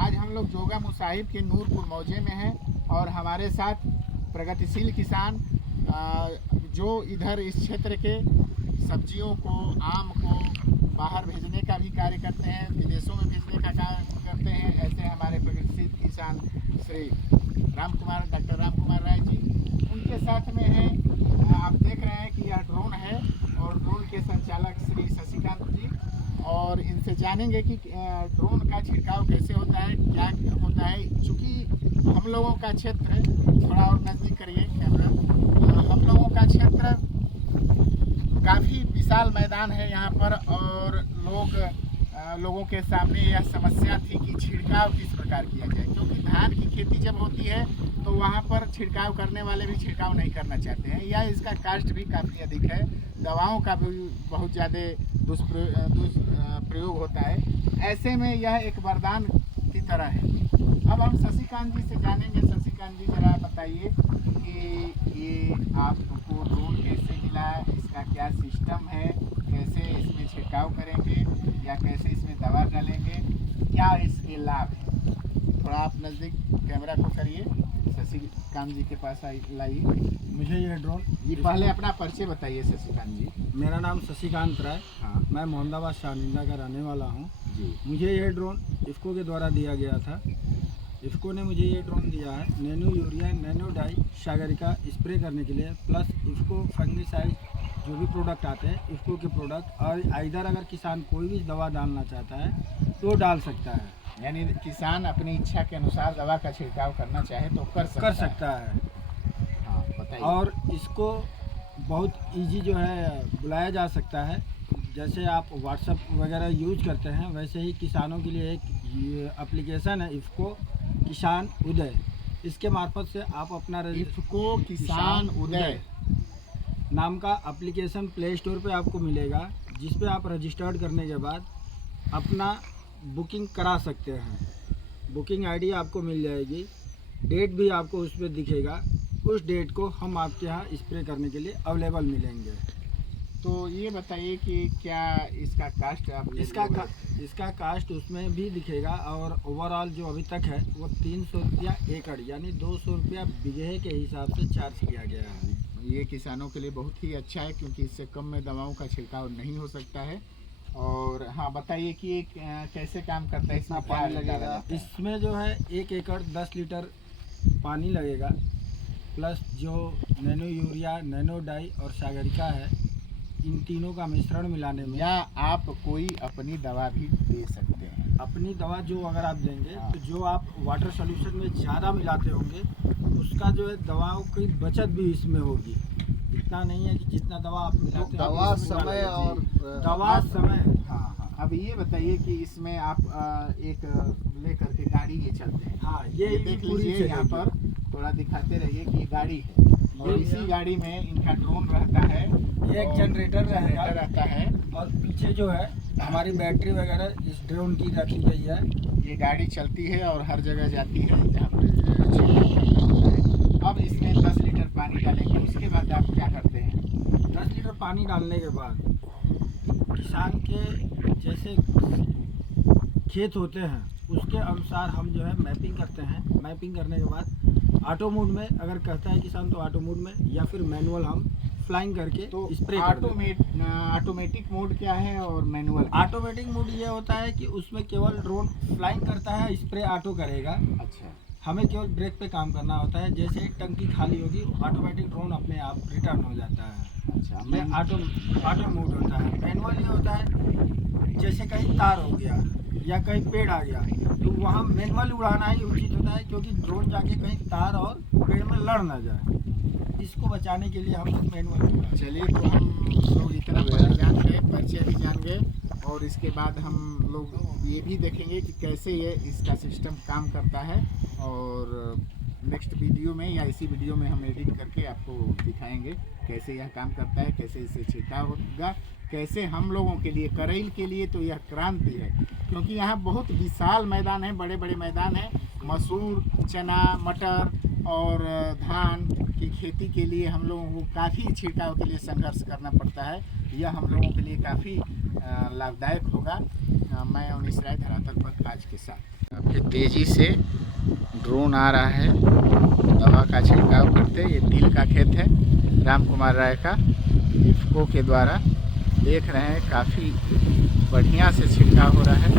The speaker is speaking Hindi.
आज हम लोग जोगा मुसाहिब के नूरपुर मौजे में हैं और हमारे साथ प्रगतिशील किसान जो इधर इस क्षेत्र के सब्जियों को, आम को बाहर भेजने का भी कार्य करते हैं, विदेशों में भेजने का कार्य करते हैं। ऐसे हमारे प्रगतिशील किसान श्री डॉक्टर राम कुमार राय जी उनके साथ में हैं। आप देख रहे हैं कि यह ड्रोन है और ड्रोन के संचालक श्री शशिकांत जी, और इनसे जानेंगे कि ड्रोन का छिड़काव कैसे होता है, क्या होता है। चूँकि हम लोगों का क्षेत्र, थोड़ा और नज़दीक करिए कैमरा, हम लोगों का क्षेत्र काफ़ी विशाल मैदान है यहाँ पर, और लोगों के सामने यह समस्या थी कि छिड़काव किस प्रकार किया जाए, क्योंकि धान की खेती जब होती है तो वहाँ पर छिड़काव करने वाले भी छिड़काव नहीं करना चाहते हैं, या इसका कास्ट भी काफ़ी अधिक है, दवाओं का भी बहुत ज़्यादा दुष्प्रयोग होता है। ऐसे में यह एक वरदान की तरह है। अब हम शशिकांत जी से जानेंगे। शशिकांत जी, जरा बताइए कि ये आपको ड्रोन कैसे मिला, इसका क्या सिस्टम है, कैसे इसमें छिड़काव करेंगे या कैसे इसमें दवा डालेंगे, क्या इसके लाभ है। थोड़ा आप नज़दीक कैमरा को करिए, शशिकांत जी के पास लाइए। मुझे ये ड्रोन जी पहले अपना परिचय बताइए शशिकांत जी। मेरा नाम शशिकांत राय। हाँ मैं मोहम्मदाबाद शाहनिंदा का रहने वाला हूँ जी। मुझे ये ड्रोन इफ़को के द्वारा दिया गया था। इफ़को ने मुझे ये ड्रोन दिया है नैनो यूरिया, नैनो डाई, सागरिका स्प्रे करने के लिए, प्लस इफ़को फंगिसाइड जो भी प्रोडक्ट आते हैं इफ़को के प्रोडक्ट, और इधर अगर किसान कोई भी दवा डालना चाहता है तो डाल सकता है। यानी किसान अपनी इच्छा के अनुसार दवा का छिड़काव करना चाहे तो कर सकता है। हाँ बताइए। और इसको बहुत इजी जो है बुलाया जा सकता है। जैसे आप व्हाट्सएप वगैरह यूज करते हैं, वैसे ही किसानों के लिए एक एप्लीकेशन है इफ़को किसान उदय। इसके मार्फत से आप अपना इफ़को किसान उदय नाम का एप्लीकेशन प्ले स्टोर पे आपको मिलेगा, जिस पे आप रजिस्टर्ड करने के बाद अपना बुकिंग करा सकते हैं। बुकिंग आईडी आपको मिल जाएगी, डेट भी आपको उस पर दिखेगा। उस डेट को हम आपके यहाँ स्प्रे करने के लिए अवेलेबल मिलेंगे। तो ये बताइए कि क्या इसका कास्ट आप इसका कास्ट उसमें भी दिखेगा, और ओवरऑल जो अभी तक है वो 300 रुपया एकड़ यानी 200 रुपया बीघे के हिसाब से चार्ज किया गया है। ये किसानों के लिए बहुत ही अच्छा है, क्योंकि इससे कम में दवाओं का छिड़काव नहीं हो सकता है। और हाँ बताइए कि ये कैसे काम करता है, इसमें पानी लगेगा। इसमें जो है 1 एकड़ 10 लीटर पानी लगेगा, प्लस जो नैनो यूरिया, नैनो डाई और सागरिका है, इन तीनों का मिश्रण मिलाने में। या आप कोई अपनी दवा भी दे सकते हैं। अपनी दवा जो अगर आप देंगे तो जो आप वाटर सोल्यूशन में ज़्यादा मिलाते होंगे उसका जो है दवाओं की बचत भी इसमें होगी। इतना नहीं है कि जितना दवा आप मिलाते हैं दवा समय और दवा समय। हाँ हाँ। अब ये बताइए कि इसमें आप एक लेकर के गाड़ी ये चलते हैं। हाँ, ये देख लीजिए, यहाँ पर थोड़ा दिखाते रहिए कि गाड़ी है, और इसी गाड़ी में इनका ड्रोन रहता है, एक जनरेटर रहता है, और पीछे जो है हमारी बैटरी वगैरह इस ड्रोन की रखी गई है। ये गाड़ी चलती है और हर जगह जाती है जहाँ पर छिड़काव करना होता है। अब इसमें 10 लीटर पानी डालेंगे, उसके बाद आप क्या करते हैं? 10 लीटर पानी डालने के बाद किसान के जैसे खेत होते हैं उसके अनुसार हम जो है मैपिंग करते हैं। मैपिंग करने के बाद ऑटो मोड में अगर कहता है किसान तो ऑटो मोड में, या फिर मैनुअल हम फ्लाइंग करके तो स्प्रे ऑटोमेटिक मोड क्या है और मैनुअल? ऑटोमेटिक मोड ये होता है कि उसमें केवल ड्रोन फ्लाइंग करता है, स्प्रे ऑटो करेगा। अच्छा, हमें केवल ब्रेक पे काम करना होता है। जैसे ही टंकी खाली होगी ऑटोमेटिक ड्रोन अपने आप रिटर्न हो जाता है। अच्छा। मैं ऑटो मोड होता है। मैनुअल ये होता है जैसे कहीं तार हो गया या कहीं पेड़ आ गया तो वहाँ मैनुअल उड़ाना ही उचित होता है, क्योंकि ड्रोन जाके कहीं तार और पेड़ में लड़ ना जाए। इसको बचाने के लिए हम लोग मैनुअल। चलिए, तो हम लोग इतना जान गए, परिचय भी जान गए, और इसके बाद हम लोग ये भी देखेंगे कि कैसे ये इसका सिस्टम काम करता है। और नेक्स्ट वीडियो में या इसी वीडियो में हम एडिट करके आपको दिखाएंगे कैसे यह काम करता है, कैसे इससे छिड़काव होगा, कैसे हम लोगों के लिए, करैल के लिए तो यह क्रांति है, क्योंकि यहाँ बहुत विशाल मैदान है, बड़े बड़े मैदान हैं। मसूर, चना, मटर और धान की खेती के लिए हम लोगों को काफ़ी छिड़काव के लिए संघर्ष करना पड़ता है। यह हम लोगों के लिए काफ़ी लाभदायक होगा। मैं उन्नीस राय धरातल पर आज के साथ। काफ़ी तेज़ी से ड्रोन आ रहा है दवा का छिड़काव करते। ये तिल का खेत है राम कुमार राय का, इफ्को के द्वारा। देख रहे हैं काफ़ी बढ़िया से छिड़काव हो रहा है।